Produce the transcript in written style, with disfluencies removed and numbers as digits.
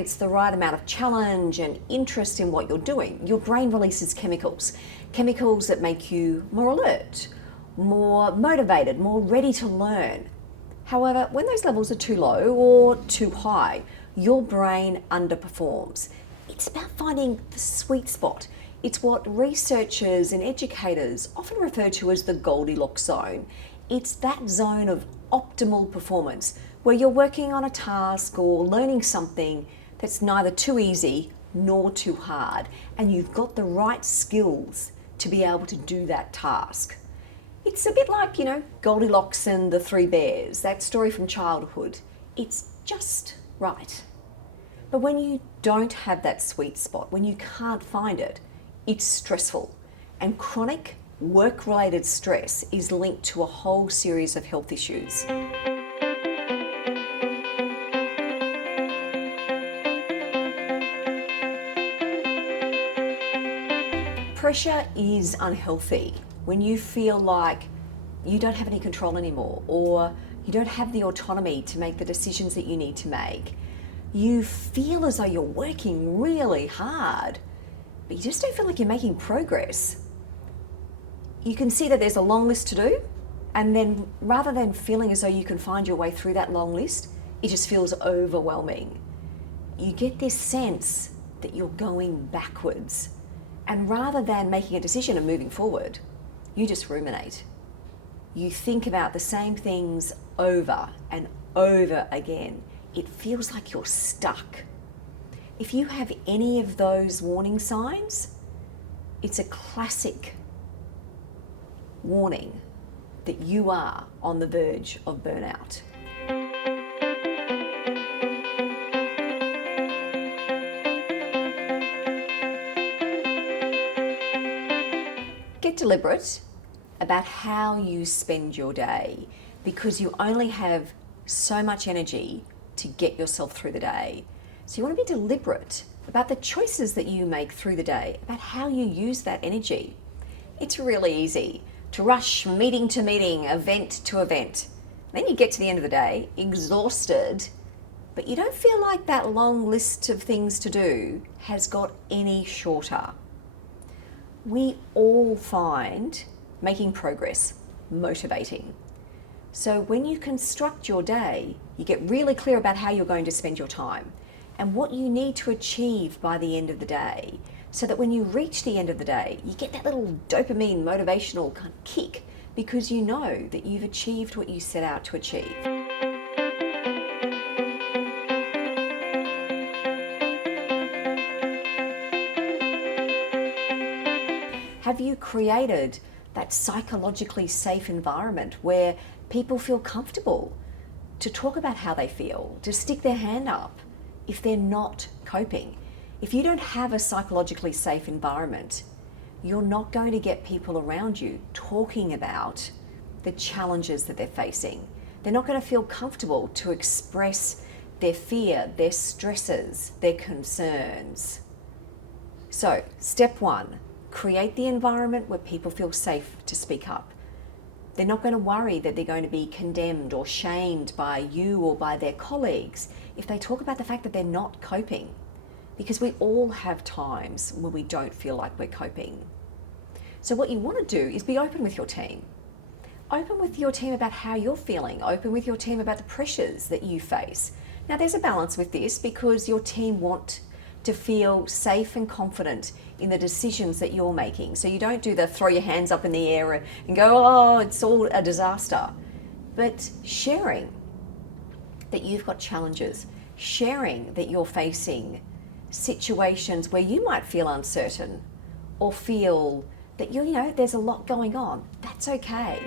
experience the right amount of challenge and interest in what you're doing, your brain releases chemicals that make you more alert, more motivated, more ready to learn. However, when those levels are too low or too high, your brain underperforms. It's about finding the sweet spot. It's what researchers and educators often refer to as the Goldilocks zone. It's that zone of optimal performance where you're working on a task or learning something that's neither too easy nor too hard, and you've got the right skills to be able to do that task. It's a bit like, Goldilocks and the Three Bears, that story from childhood. It's just right. But when you don't have that sweet spot, when you can't find it, it's stressful. And chronic work-related stress is linked to a whole series of health issues. Pressure is unhealthy when you feel like you don't have any control anymore, or you don't have the autonomy to make the decisions that you need to make. You feel as though you're working really hard, but you just don't feel like you're making progress. You can see that there's a long list to do, and then rather than feeling as though you can find your way through that long list, it just feels overwhelming. You get this sense that you're going backwards. And rather than making a decision and moving forward, you just ruminate. You think about the same things over and over again. It feels like you're stuck. If you have any of those warning signs, it's a classic warning that you are on the verge of burnout. Get deliberate about how you spend your day, because you only have so much energy to get yourself through the day. So you want to be deliberate about the choices that you make through the day, about how you use that energy. It's really easy to rush meeting to meeting, event to event. Then you get to the end of the day, exhausted, but you don't feel like that long list of things to do has got any shorter. We all find making progress motivating. So when you construct your day, you get really clear about how you're going to spend your time and what you need to achieve by the end of the day, so that when you reach the end of the day, you get that little dopamine motivational kind of kick, because you know that you've achieved what you set out to achieve. Have you created that psychologically safe environment where people feel comfortable to talk about how they feel, to stick their hand up if they're not coping? If you don't have a psychologically safe environment, you're not going to get people around you talking about the challenges that they're facing. They're not going to feel comfortable to express their fear, their stresses, their concerns. So, step one, create the environment where people feel safe to speak up. They're not going to worry that they're going to be condemned or shamed by you or by their colleagues if they talk about the fact that they're not coping, because we all have times where we don't feel like we're coping. So what you want to do is be open with your team. Open with your team about how you're feeling. Open with your team about the pressures that you face. Now there's a balance with this, because your team want to feel safe and confident in the decisions that you're making. So you don't do the throw your hands up in the air and go, oh, it's all a disaster. But sharing that you've got challenges, sharing that you're facing situations where you might feel uncertain or feel that there's a lot going on, that's okay.